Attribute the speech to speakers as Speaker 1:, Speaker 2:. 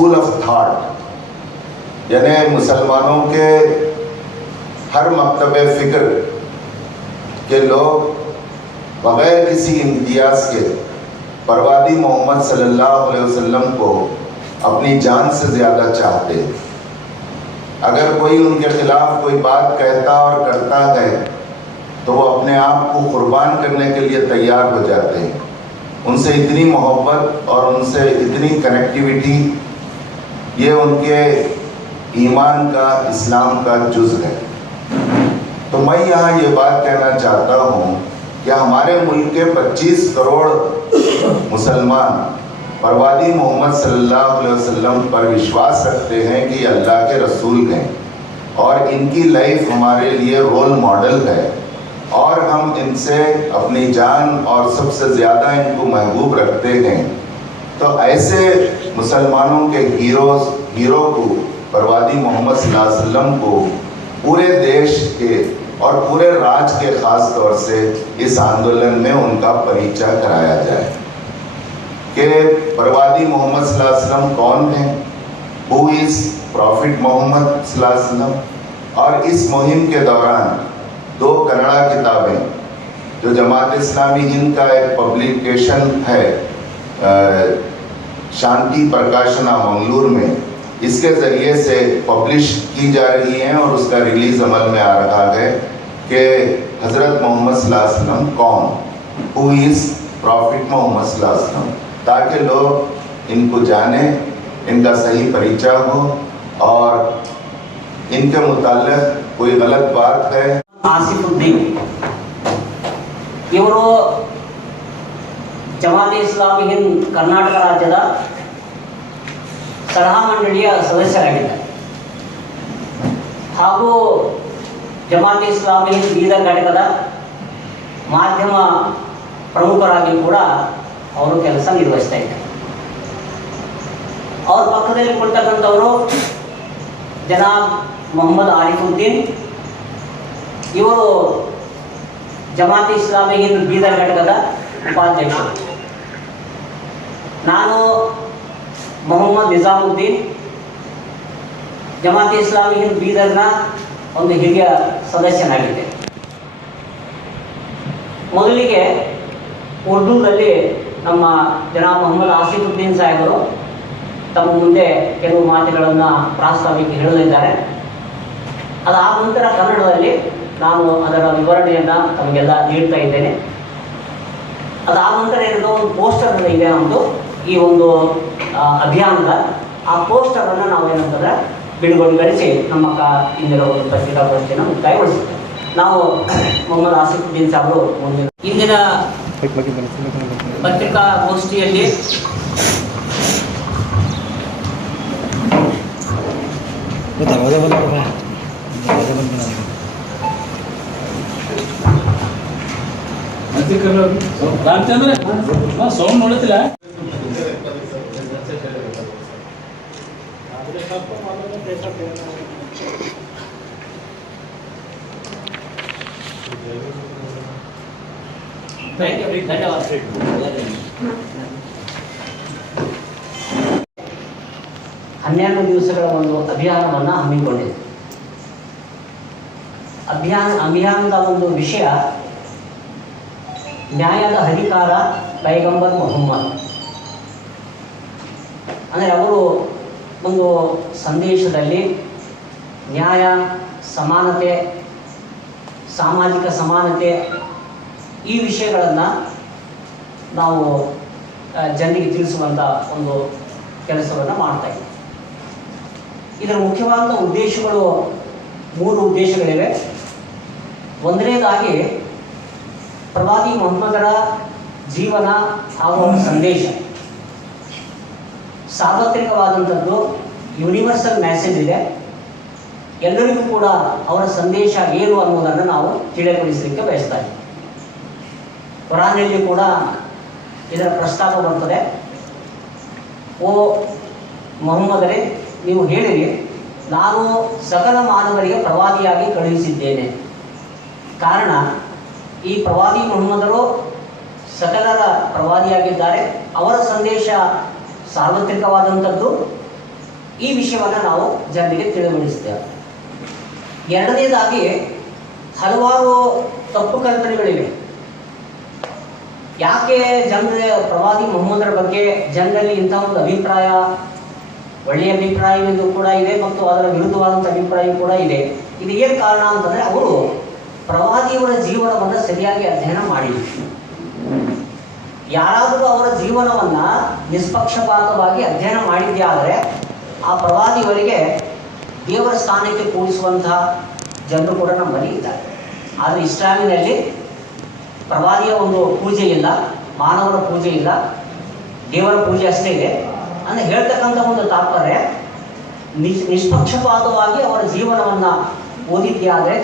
Speaker 1: اسکول آف تھاٹ یعنی مسلمانوں کے ہر مکتب فکر کے لوگ بغیر کسی امتیاز کے پروادی محمد صلی اللہ علیہ وسلم کو اپنی جان سے زیادہ چاہتے اگر کوئی ان کے خلاف کوئی بات کہتا اور کرتا ہے، تو وہ اپنے آپ کو قربان کرنے کے لیے تیار ہو جاتے ہیں۔ ان سے اتنی محبت اور ان سے اتنی کنیکٹیوٹی یہ ان کے ایمان کا، اسلام کا جز ہے۔ تو میں یہاں یہ بات کہنا چاہتا ہوں کہ ہمارے ملک کے پچیس کروڑ مسلمان پروادی محمد صلی اللہ علیہ وسلم پر وشواس رکھتے ہیں کہ یہ اللہ کے رسول ہیں اور ان کی لائف ہمارے لیے رول ماڈل ہے اور ہم ان سے اپنی جان اور سب سے زیادہ ان کو محبوب رکھتے ہیں۔ تو ایسے مسلمانوں کے ہیروز، ہیرو کو پروادی محمد صلی اللہ علیہ وسلم کو پورے دیش کے اور پورے راج کے خاص طور سے اس آندولن میں ان کا پریچہ کرایا جائے۔ کہ پروادی محمد صلی اللہ علیہ وسلم کون ہیں؟ ہو از پروفٹ محمد صلی اللہ علیہ وسلم؟ اور اس مہم کے دوران دو کنڑا کتابیں، جو جماعت اسلامی ہند کا ایک پبلیکیشن ہے شانتی پرکاشنا منگلور میں اس کے ذریعے سے پبلش کی جا رہی ہیں اور اس کا ریلیز عمل میں آ رہا ہے کہ حضرت محمد صلی اللہ علیہ وسلم کون؟ Who is prophet محمد صلی اللہ علیہ وسلم؟ تاکہ لوگ ان کو جانیں، ان کا صحیح پریچہ ہو اور ان کے متعلق کوئی غلط بات ہے۔
Speaker 2: آصف الدین۔ وہ ಜಮಾತೆ ಇಸ್ಲಾಮಿ ಹಿಂದ್ ಕರ್ನಾಟಕ ರಾಜ್ಯದ ಸಲಹಾ ಮಂಡಳಿಯ ಸದಸ್ಯರಾಗಿದ್ದಾರೆ. ಹಾಗೂ ಜಮಾತ್ ಇಸ್ಲಾಮಿ ಹಿಂದ್ ಬೀದರ್ ಘಟಕದ ಮಾಧ್ಯಮ ಪ್ರಮುಖರಾಗಿ ಕೂಡ ಅವರು ಕೆಲಸ ನಿರ್ವಹಿಸ್ತಾ ಇದ್ದಾರೆ. ಅವ್ರ ಪಕ್ಕದಲ್ಲಿ ಕೊಡ್ತಕ್ಕಂಥವರು ಜನಾಬ್ ಮೊಹಮ್ಮದ್ ಆರಿಫುದ್ದೀನ್. ಇವರು ಜಮಾತ್ ಇಸ್ಲಾಮಿ ಹಿಂದ್ ಬೀದರ್ ಘಟಕದ ಉಪಾಧ್ಯಕ್ಷರು. ನಾನು ಮೊಹಮ್ಮದ್ ನಿಜಾಮುದ್ದೀನ್. ಜಮಾತಿ ಇಸ್ಲಾಮಿ ಹಿಂದ್ ಬೀದರ್ನ ಒಂದು ಹಿರಿಯ ಸದಸ್ಯನಾಗಿದ್ದೆ. ಮೊದಲಿಗೆ ಉರ್ದುದಲ್ಲಿ ನಮ್ಮ ಜನಾ ಮೊಹಮ್ಮದ್ ಆಸಿಫುದ್ದೀನ್ ಸಾಹೇಬರು ತಮ್ಮ ಮುಂದೆ ಕೆಲವು ಮಾತುಗಳನ್ನು ಪ್ರಾಸ್ತಾವಿಕ ಹೇಳಲಿದ್ದಾರೆ. ಅದಾದ ನಂತರ ಕನ್ನಡದಲ್ಲಿ ನಾನು ಅದರ ವಿವರಣೆಯನ್ನು ತಮಗೆಲ್ಲ ನೀಡ್ತಾ ಇದ್ದೇನೆ. ಅದಾದ ನಂತರ ಏನೋ ಒಂದು ಪೋಸ್ಟರ್ ಇದೆ ನಮ್ಮದು ಈ ಒಂದು ಅಭಿಯಾನದ ಆ ಪೋಸ್ಟರನ್ನು ನಾವೇನಂತಂದ್ರೆ ಬಿಡುಗಡೆಗೊಳಿಸಿ ನಮ್ಮ ಕಾ, ಇಂದಿನ ಒಂದು ಪ್ರಶ್ನೆಯನ್ನು ಮುಕ್ತಾಯಗೊಳಿಸುತ್ತೆ ನಾವು ಮೊಹಮ್ಮದ್ ಆಸಿಫುದ್ದೀನ್ ಸಾಹರು ಮುಂದಿನ ಇಂದಿನ ಪತ್ರಿಕಾ ಗೋಷ್ಠಿಯಲ್ಲಿ
Speaker 3: ಸೌಂಡ್ ನೋಡತ್ತಿಲ್ಲ?
Speaker 4: कर रहा है दरवाजा बंद करा देगा ರಾಮಚಂದ್ರ ಸೌಂಡ್ ನೋಡುತ್ತಿಲ್ಲ
Speaker 2: ಥ್ಯಾಂಕ್ ಯು ಧನ್ಯವಾದ ಹನ್ನೆರಡು ದಿವಸಗಳ ಒಂದು ಅಭಿಯಾನವನ್ನು ಹಮ್ಮಿಕೊಂಡಿದೆ ಅಭಿಯಾನ ಅಭಿಯಾನದ ಒಂದು ವಿಷಯ ನ್ಯಾಯದ ಅಧಿಕಾರ ಪೈಗಂಬರ್ ಮೊಹಮ್ಮದ್ ಅಂದರೆ ಅವರು ಒಂದು ಸಂದೇಶದಲ್ಲಿ ನ್ಯಾಯ, ಸಮಾನತೆ, ಸಾಮಾಜಿಕ ಸಮಾನತೆ ಈ ವಿಷಯಗಳನ್ನು ನಾವು ಜನರಿಗೆ ತಿಳಿಸುವಂಥ ಒಂದು ಕೆಲಸವನ್ನು ಮಾಡ್ತಾ ಇದ್ದೀವಿ. ಇದರ ಮುಖ್ಯವಾದ ಉದ್ದೇಶಗಳು ಮೂರು ಉದ್ದೇಶಗಳಿವೆ. ಒಂದನೇದಾಗಿ ಪ್ರವಾದಿ ಮೊಹಮ್ಮದರ ಜೀವನ ಹಾಗೂ ಸಂದೇಶ. ಸಾರ್ವತ್ರಿಕವಾದಂಥದ್ದು ಯೂನಿವರ್ಸಲ್ ಮ್ಯಾಸೇಜ್ ಇದೆ. ಎಲ್ಲರಿಗೂ ಕೂಡ ಅವರ ಸಂದೇಶ ಏನು ಅನ್ನೋದನ್ನು ನಾವು ತಿಳಿಯಪಡಿಸಲಿಕ್ಕೆ ಬಯಸ್ತಾ ಇದ್ದೀವಿ. ಕುರಾನಲ್ಲಿ ಕೂಡ ಇದರ ಪ್ರಸ್ತಾಪ ಬರ್ತದೆ. ಓ ಮೊಹಮ್ಮದರೇ, ನೀವು ಹೇಳಿರಿ, ನಾನು ಸಕಲ ಮಾನವರಿಗೆ ಪ್ರವಾದಿಯಾಗಿ ಕಳುಹಿಸಿದ್ದೇನೆ. ಕಾರಣ, ಈ ಪ್ರವಾದಿ ಮೊಹಮ್ಮದರು ಸಕಲರ ಪ್ರವಾದಿಯಾಗಿದ್ದಾರೆ. ಅವರ ಸಂದೇಶ ಸಾರ್ವತ್ರಿಕವಾದಂಥದ್ದು ಈ ವಿಷಯವನ್ನು ನಾವು ಜನರಿಗೆ ತಿಳಿಗೊಳಿಸ್ತೇವೆ ಎರಡನೇದಾಗಿ ಹಲವಾರು ತಪ್ಪು ಕಲ್ಪನೆಗಳಿವೆ. ಯಾಕೆ ಜನರ ಪ್ರವಾದಿ ಮೊಹಮ್ಮದರ ಬಗ್ಗೆ ಜನರಲ್ಲಿ ಇಂಥ ಒಂದು ಅಭಿಪ್ರಾಯ, ಒಳ್ಳೆಯ ಅಭಿಪ್ರಾಯವೆಂದು ಕೂಡ ಇದೆ ಮತ್ತು ಅದರ ವಿರುದ್ಧವಾದಂಥ ಅಭಿಪ್ರಾಯ ಕೂಡ ಇದೆ. ಇದು ಏನು ಕಾರಣ ಅಂತಂದರೆ ಅವರು ಪ್ರವಾದಿಯವರ ಜೀವನವನ್ನು ಸರಿಯಾಗಿ ಅಧ್ಯಯನ ಮಾಡಿಲ್ಲ. ಯಾರಾದರೂ ಅವರ ಜೀವನವನ್ನು ನಿಷ್ಪಕ್ಷಪಾತವಾಗಿ ಅಧ್ಯಯನ ಮಾಡಿದ್ದೇ ಆ ಪ್ರವಾದಿಯವರಿಗೆ ದೇವರ ಸ್ಥಾನಕ್ಕೆ ಕೂಡಿಸುವಂತಹ ಜನರು ಕೂಡ ನಮ್ಮಲ್ಲಿ ಇದ್ದಾರೆ. ಆದರೆ ಇಸ್ಲಾಮಿನಲ್ಲಿ ಪ್ರವಾದಿಯ ಒಂದು ಪೂಜೆ ಇಲ್ಲ, ಮಾನವರ ಪೂಜೆ ಇಲ್ಲ, ದೇವರ ಪೂಜೆ ಅಷ್ಟೇ ಇದೆ. ಅಂದರೆ ಹೇಳ್ತಕ್ಕಂಥ ಒಂದು ತಾತ್ಪರ್ಯ ನಿಷ್ ನಿಷ್ಪಕ್ಷಪಾತವಾಗಿ ಅವರ ಜೀವನವನ್ನು ಓದಿದ್ದೇ ಆದರೆ